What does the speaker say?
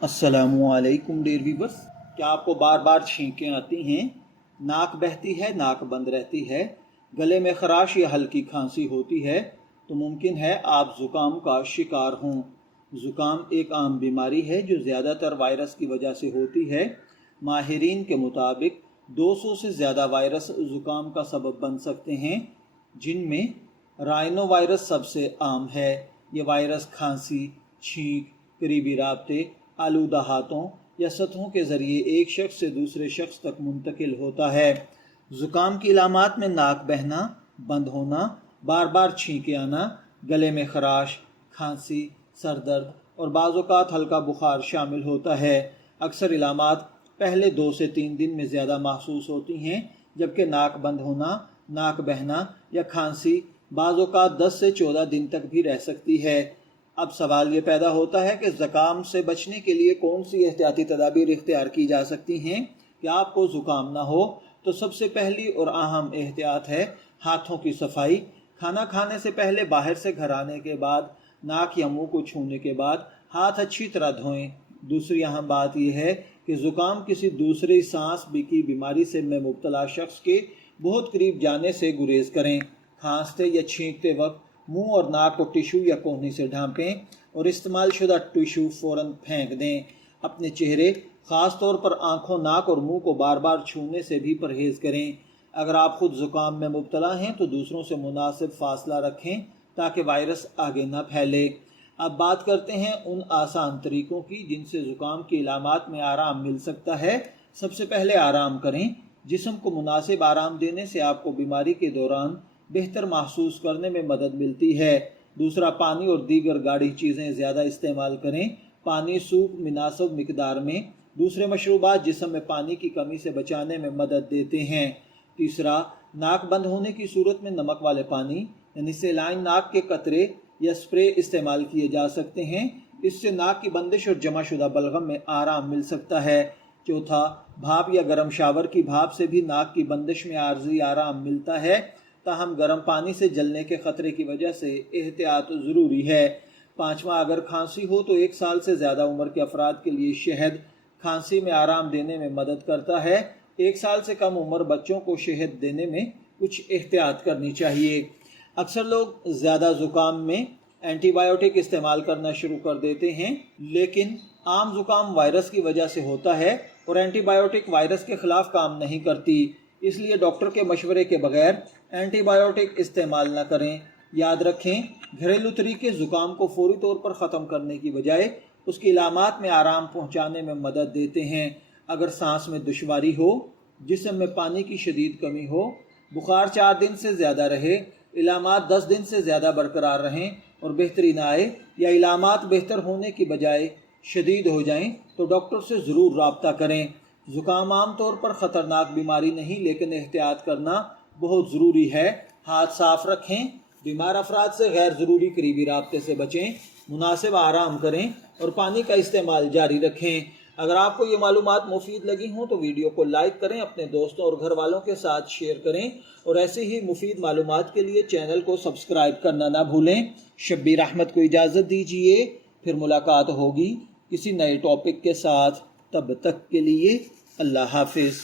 अस्सलामुअलैकुम dear viewers. क्या आपको बार बार छींकें आती हैं, नाक बहती है, नाक बंद रहती है, गले में खराश या हल्की खांसी होती है, तो मुमकिन है आप ज़ुकाम का शिकार हों। ज़ुकाम एक आम बीमारी है जो ज़्यादातर वायरस की वजह से होती है। माहिरीन के मुताबिक 200 से ज़्यादा वायरस ज़ुकाम का सबब बन सकते हैं, जिनमें राइनो वायरस सबसे आम है। ये वायरस खांसी, छींक, करीबी राब्ते, आलूदा हाथों या सतहों के ज़रिए एक शख्स से दूसरे शख्स तक मुंतकिल होता है। ज़ुकाम की इलामात में नाक बहना, बंद होना, बार बार छींके आना, गले में खराश, खांसी, सर दर्द और बाज़ औक़ात हल्का बुखार शामिल होता है। अक्सर इलामात पहले 2 से 3 दिन में ज़्यादा महसूस होती हैं, जबकि नाक बंद होना, नाक बहना या खांसी बाज़ औक़ात 10 से 14 दिन तक भी रह सकती है। अब सवाल ये पैदा होता है कि ज़ुकाम से बचने के लिए कौन सी एहतियाती तदाबीर इख्तियार की जा सकती हैं कि आपको ज़ुकाम ना हो। तो सबसे पहली और अहम एहतियात है हाथों की सफाई। खाना खाने से पहले, बाहर से घर आने के बाद, नाक या मुंह को छूने के बाद हाथ अच्छी तरह धोएं। दूसरी अहम बात यह है कि ज़ुकाम किसी दूसरी सांस की बीमारी से मुब्तला शख्स के बहुत करीब जाने से गुरेज करें। खांसते या छींकते वक्त मुंह और नाक को टिशू या कोहनी से ढांपें और इस्तेमाल शुदा टिशू फ़ौरन फेंक दें। अपने चेहरे, ख़ास तौर पर आँखों, नाक और मुंह को बार बार छूने से भी परहेज़ करें। अगर आप खुद ज़ुकाम में मुब्तला हैं तो दूसरों से मुनासिब फ़ासला रखें ताकि वायरस आगे न फैले। अब बात करते हैं उन आसान तरीक़ों की जिनसे ज़ुकाम की इलामात में आराम मिल सकता है। सबसे पहले आराम करें। जिस्म को मुनासिब आराम देने से आपको बीमारी के दौरान बेहतर महसूस करने में मदद मिलती है। दूसरा, पानी और दीगर गाढ़ी चीज़ें ज़्यादा इस्तेमाल करें। पानी, सूप मुनासिब मिकदार में। दूसरे मशरूबात जिस्म में पानी की कमी से बचाने में मदद देते हैं। तीसरा, नाक बंद होने की सूरत में नमक वाले पानी यानी सेलाइन नाक के कतरे या स्प्रे इस्तेमाल किए जा सकते हैं। इससे नाक की बंदिश और जमा शुदा बलगम में आराम मिल सकता है। चौथा, भाप या गर्म शावर की भाप से भी नाक की बंदिश में आर्जी आराम मिलता है, ताहम गर्म पानी से जलने के ख़तरे की वजह से एहतियात ज़रूरी है। पाँचवा, अगर खांसी हो तो 1 साल से ज़्यादा उम्र के अफराद के लिए शहद खांसी में आराम देने में मदद करता है। 1 साल से कम उम्र बच्चों को शहद देने में कुछ एहतियात करनी चाहिए। अक्सर लोग ज़्यादा ज़ुकाम में एंटीबायोटिक इस्तेमाल करना शुरू कर देते हैं, लेकिन आम ज़ुकाम वायरस की वजह से होता है और एंटीबायोटिक वायरस के ख़िलाफ़ काम नहीं करती। इसलिए डॉक्टर के मशवरे के बगैर एंटीबायोटिक इस्तेमाल न करें। याद रखें, घरेलू तरीके ज़ुकाम को फौरी तौर पर ख़त्म करने की बजाय उसकी इलामात में आराम पहुंचाने में मदद देते हैं। अगर सांस में दुश्वारी हो, जिस्म में पानी की शदीद कमी हो, बुखार 4 दिन से ज़्यादा रहे, इलामात 10 दिन से ज़्यादा बरकरार रहें और बेहतरी न आए, या इलामात बेहतर होने की बजाय शदीद हो जाएं, तो डॉक्टर से ज़रूर रब्ता करें। ज़ुकाम आम तौर पर ख़तरनाक बीमारी नहीं, लेकिन एहतियात करना बहुत ज़रूरी है। हाथ साफ रखें, बीमार अफराद से गैर ज़रूरी करीबी राब्ते से बचें, मुनासिब आराम करें और पानी का इस्तेमाल जारी रखें। अगर आपको ये मालूमात मुफीद लगी हों तो वीडियो को लाइक करें, अपने दोस्तों और घर वालों के साथ शेयर करें और ऐसे ही मुफीद मालूमात के लिए चैनल को सब्सक्राइब करना ना भूलें। शब्बीर अहमद को इजाज़त दीजिए, फिर मुलाकात होगी किसी नए टॉपिक के साथ। तब तक के लिए अल्लाह हाफिज़।